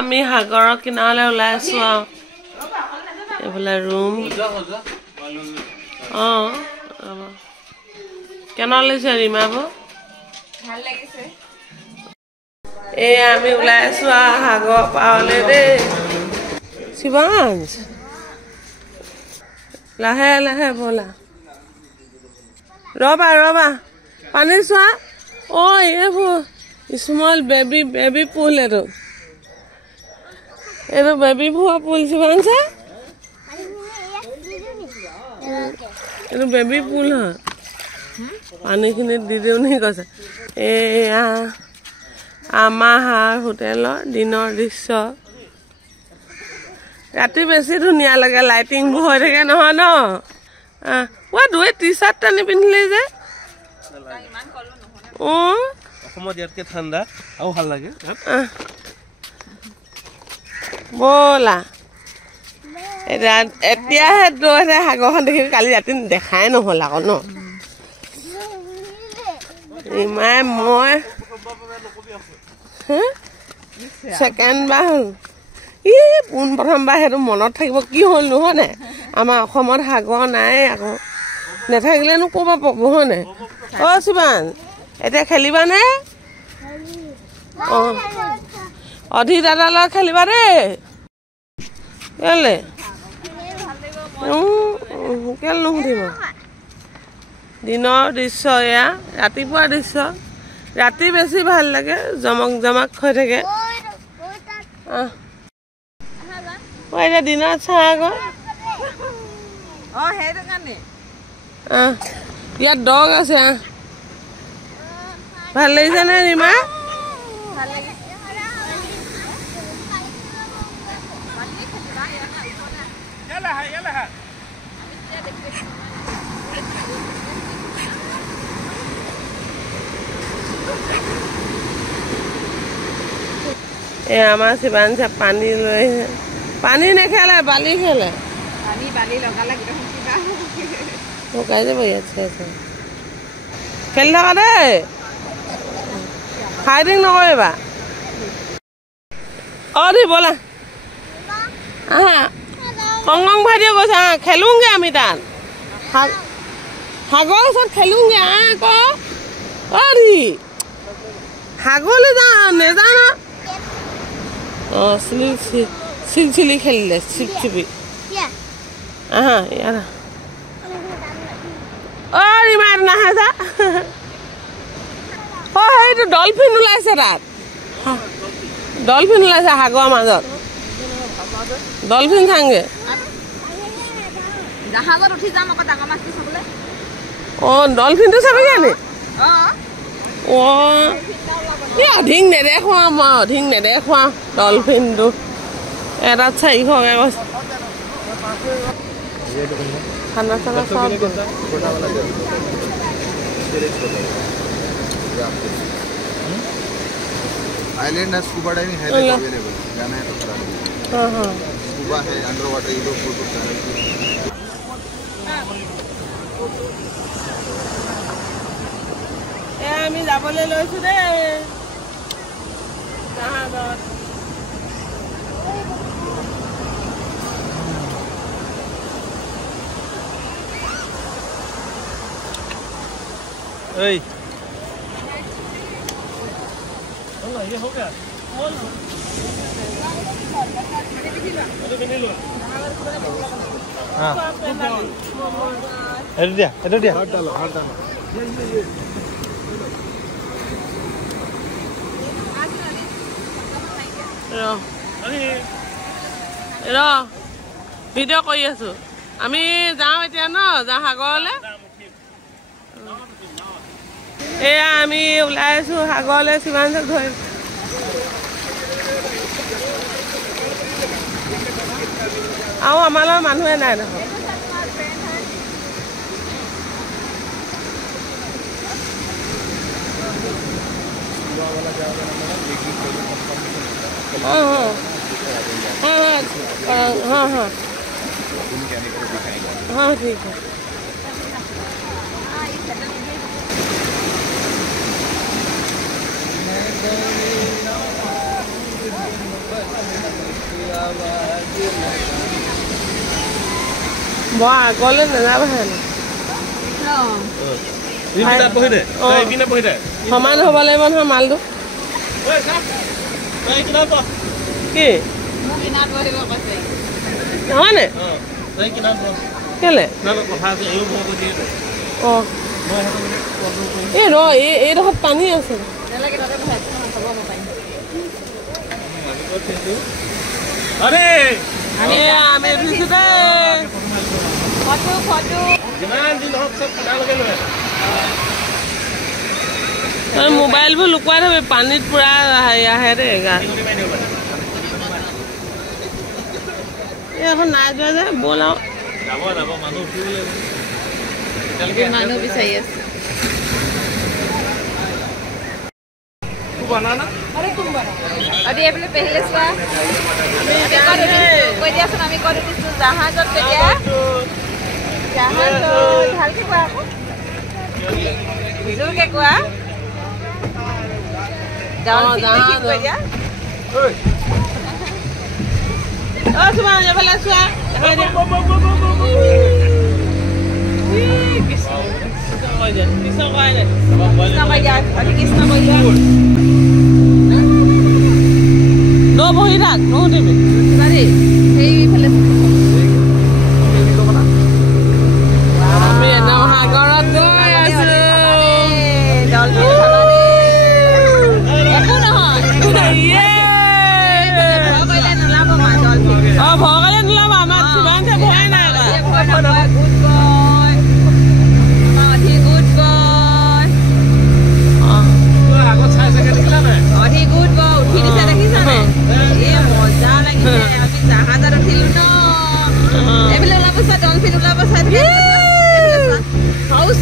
আমি সাগৰৰ কিনাৰলৈ ওলাই আছো আৰু এইফালে ৰুম কেনে লাগিছে ৰীমা বৌ ভাল লাগিছে এই আমি ওলাই আছো আৰু সাগৰ পাৰলৈ দেই শিৱাংশ লাহে লাহে ব'লা ৰবা পানী চোৱা এইবোৰ স্মল বেবী পুল এইটো বেবী ভুৱা পুল শিৱাংশ এইটো বেবী পুল হয় পানীখিনিত দি দিওঁ নি কৈছে এয়া আমাৰ হাঁহ হোটেলৰ দিনৰ দৃশ্য ৰাতি বেছি ধুনীয়া লাগে লাইটিংবোৰ হৈ থাকে নহয় ন দুই টি চাৰ্ট টানি পিন্ধিলে যে অসমত ইয়াতকে ঠাণ্ডা আৰু ভাল লাগে ব'লা এতিয়াহে দৌৰে সাগৰখন দেখি কালি ৰাতি দেখাই নহ'ল আকৌ ন ইমাই মই ছেকেণ্ড বাৰ হ'ল পোন প্ৰথমবাৰ সেইটো মনত থাকিব কি হ'ল নহয়নে আমাৰ অসমত সাগৰ নাই আকৌ নাথাকিলেনো ক'ৰ পৰা পাব হয়নে শিৱান এতিয়া খেলিবানে অধি দাদাৰ লগত খেলিবা দেই কেলে কেলে নুসুধিব দিনৰ দৃশ্য এয়া ৰাতিপুৱাৰ দৃশ্য ৰাতি বেছি ভাল লাগে জমক হৈ থাকে এতিয়া দিনত চাহ আকৌ ইয়াত ডগ আছে ভাল লাগিছে নে ৰীমা আমাৰ শিৱাংশে পানী লৈ আহিছে পানী নেখেলে বালি খেলে শুকাই যাব ইয়াত খেলি থকা দেই ফাইটিং নকৰিবা দি ব'লা কং ভাইটিয়ে কৈছে খেলোগে আমি তাত সাগৰৰ ওচৰত খেলোগে আকৌ সাগৰলৈ নেজান চিলি খেলিলে চিপি ৰীমা নাহে যা সেইটো ডলফিন ওলাইছে তাত ডলফিন ওলাইছে সাগৰৰ মাজত ডলফিন চাংগে ডলফিনটো চাবিগে নি অধিক নেদেখুৱাওঁ মই অধিক নেদেখুৱাওঁ ডলফিনটো এটাত 400কৈ কৈছে ঠাণ্ডা চব आइलैंड है स्कूबा डाइविंग है अवेलेबल जाना है तो स्कूबा है अंडर वाटर ये लोग फोटो আমি যাবলৈ লৈছো দেই জাহাজত ये हो गया इधर दिया हाथ डालो ভিডিঅ' কৰি আছো আমি যাওঁ এতিয়া ন যাওঁ সাগৰলৈ এয়া আমি ওলাই আছো সাগৰলৈ শিৱাংশক ধৰি আৰু আমাৰ লগত মানুহে নাই দেখোন हाँ ठीक है বৰ আগলৈ নাযাবা হেনো সমান হ'ব লাগিব নহয় মালটো কি নহয়নে কেলে অঁ এই ৰ এইডোখৰত পানী আছে মোবাইলবোৰ লুকুৱাই থবি পানীত পুৰা আহে দেই গা এখন নাই যোৱা যে ব'ল আৰু মানুহ বিচাৰি আছে পেহলে চোৱা কৈ দিয়াচোন আমি কৈ দিছো জাহাজত কেতিয়া জাহাজত ভালকে কোৱা আকৌ জোৰকে কোৱা জাহাজ কৈ দিয়া চোৱা এইফালে চোৱা বহি থাক নুঠিবি সেইফালে আমি এনেও সাগৰত গৈ আছো একো নহয় ভয় কৰিলে নোলাব আমাৰ যিমান যে ভয় নাই জাহাজত উঠিলো ন এইফালে ওলাব চা ডলফিন ওলাব চা হাউচ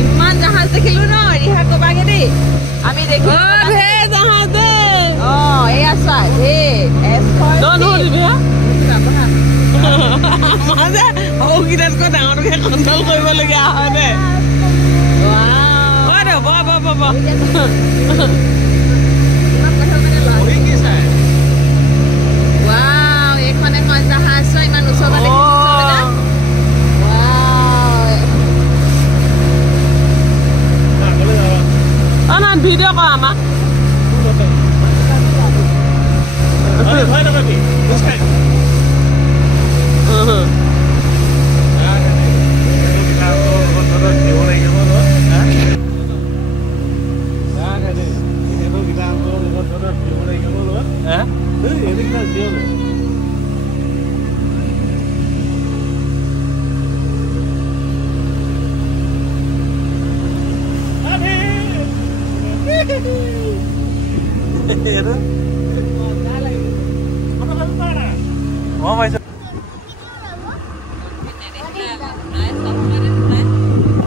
ইমান জাহাজ দেখিলো ন ৰিহা কবাগে দেই আমি দেখি জাহাজ এয়া চোৱা সৰুকেইটাতকৈ ডাঙৰটোকে কণ্ট্ৰল কৰিবলগীয়া হয় দে এইখন এখন জাহাজ ইমান ওচৰ ভিডিঅ' কৰা আমাক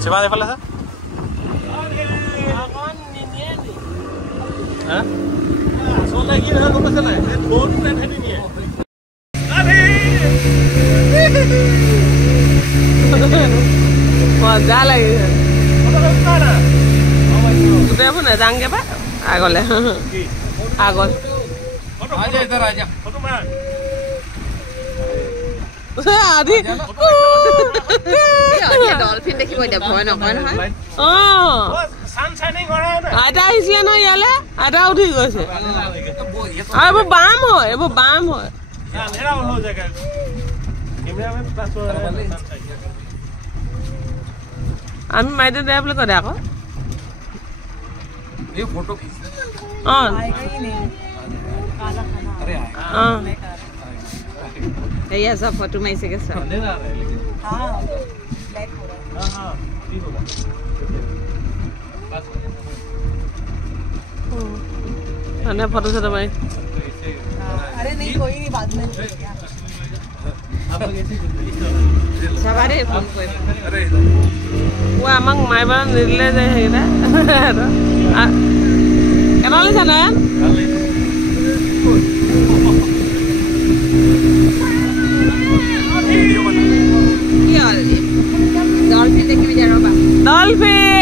Coba level lah. Hah? So lagi dah kau pasal ni. Phone dan hari ni. Manja lagi. Udah pun dah jangan apa? Agol le. Agol. Aja इधर आजा. Foto mana? Adi. ডলফিন দেখিব এতিয়া ভয় নকৰে নহয় সান শাইনিং হৈ আছে না আটা আহিছিলে ন ইয়ালে আটা উঠি গৈছে আৰু এইবোৰ বাম হয় এইবোৰ বাম হয় अंधेरा हो जाएगा कैमरा में प्लस हो रहा है আমি মাইতে দে বুলি কয় আকৌ ये फोटो खींच आएगा ही नहीं काला खाना अरे हां एया सब फोटो में से के सब अंधेरा आ रहा है लेकिन हां ब्लैक हो रहा है हां ठीक होगा अने फोटो से भाई अरे नहीं कोई नहीं बाद में सवारे फोन कोई अरे वो आमक माइबा निले जे हेना आ केनाले जाना डॉल्फिन देखि जा रहा डॉल्फिन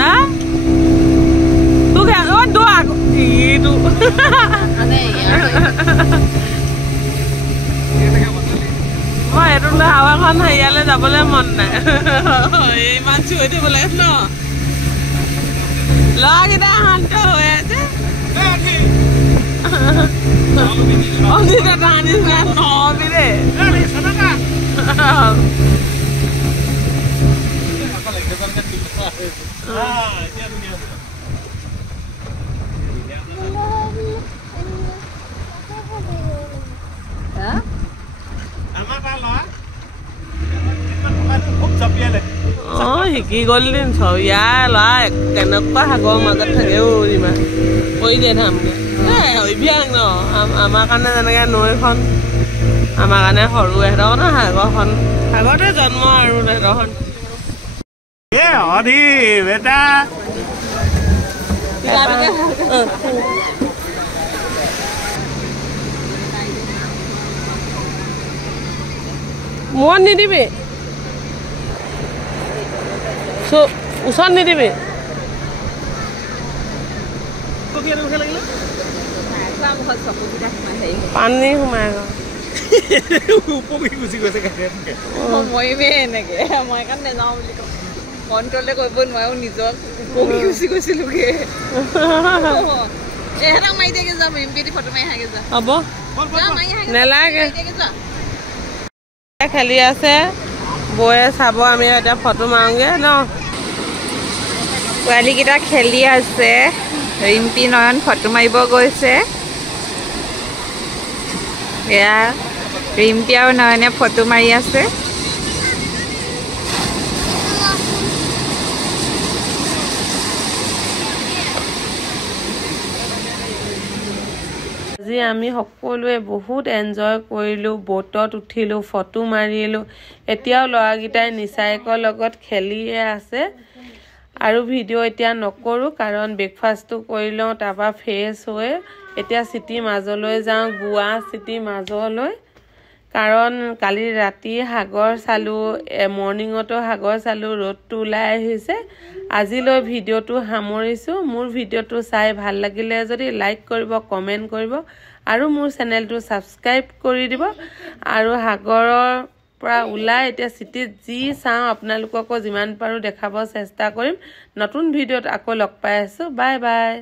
হা তু কে ও দো আগো ইটু মই এটো লৈ হাৱাখন হেৰিয়ালে যাবলৈ মন নাই ইমান চুই দিব লাগে ন ল'ৰাকেইটা শান্ত হৈ আছে অজিত এটা নিচিনা নহবি দেই শিকি গ'ল দিন ইয়াৰ ল'ৰা কেনেকুৱা সাগৰৰ মাজত থাকেও ইমান কৈ দিয়ে ধামকে অভ্যাস ন আমাৰ কাৰণে যেনেকৈ নৈখন আমাৰ কাৰণে সৰু সিহঁতৰ ন সাগৰখন সাগৰতে জন্ম আৰু সিহঁতৰখন বেটা মূৰত নিদিবি ওচৰত নিদিবি পানী সোমাই মৰিমে এনেকে মই কাৰণে নাযাওঁ বুলি কওঁ কণ্ট্ৰলে কৰিব নোৱাৰো নিজক উপঙি গুচি গৈছিলোগে এহেঁতক মাৰি দিয়াগে যাম এমপি ফটো মাৰি আহাগে যা হ'ব নেলাগে খেলি আছে বৌয়ে চাব আমি এতিয়া ফটো মাৰোগে ন পোৱালীকেইটা খেলি আছে ৰিম্পী নয়ন ফটো মাৰিব গৈছে এয়া ৰিম্পী আৰু নয়নে ফটো মাৰি আছে আজি আমি সকলোৱে বহুত এনজয় কৰিলোঁ বোটত উঠিলোঁ ফটো মাৰিলোঁ এতিয়াও ল'ৰাকেইটাই নিচাইকৰ লগত খেলিয়ে আছে আৰু ভিডিঅ' এতিয়া নকৰোঁ কাৰণ ব্ৰেকফাষ্টটো কৰি লওঁ তাৰপৰা ফ্ৰেছ হৈ এতিয়া চিটিৰ মাজলৈ যাওঁ গোৱা চিটিৰ মাজলৈ কাৰণ কালি ৰাতি সাগৰ চালোঁ মৰ্ণিঙতো সাগৰ চালোঁ ৰ'দটো ওলাই আহিছে আজিলৈ ভিডিঅ'টো সামৰিছোঁ মোৰ ভিডিঅ'টো চাই ভাল লাগিলে যদি লাইক কৰিব কমেণ্ট কৰিব আৰু মোৰ চেনেলটো ছাবস্ক্ৰাইব কৰি দিব আৰু সাগৰৰ পৰা ওলাই এতিয়া চিটিত যি চাওঁ আপোনালোককো যিমান পাৰোঁ দেখাব চেষ্টা কৰিম নতুন ভিডিঅ'ত আকৌ লগ পাই আছোঁ বাই বাই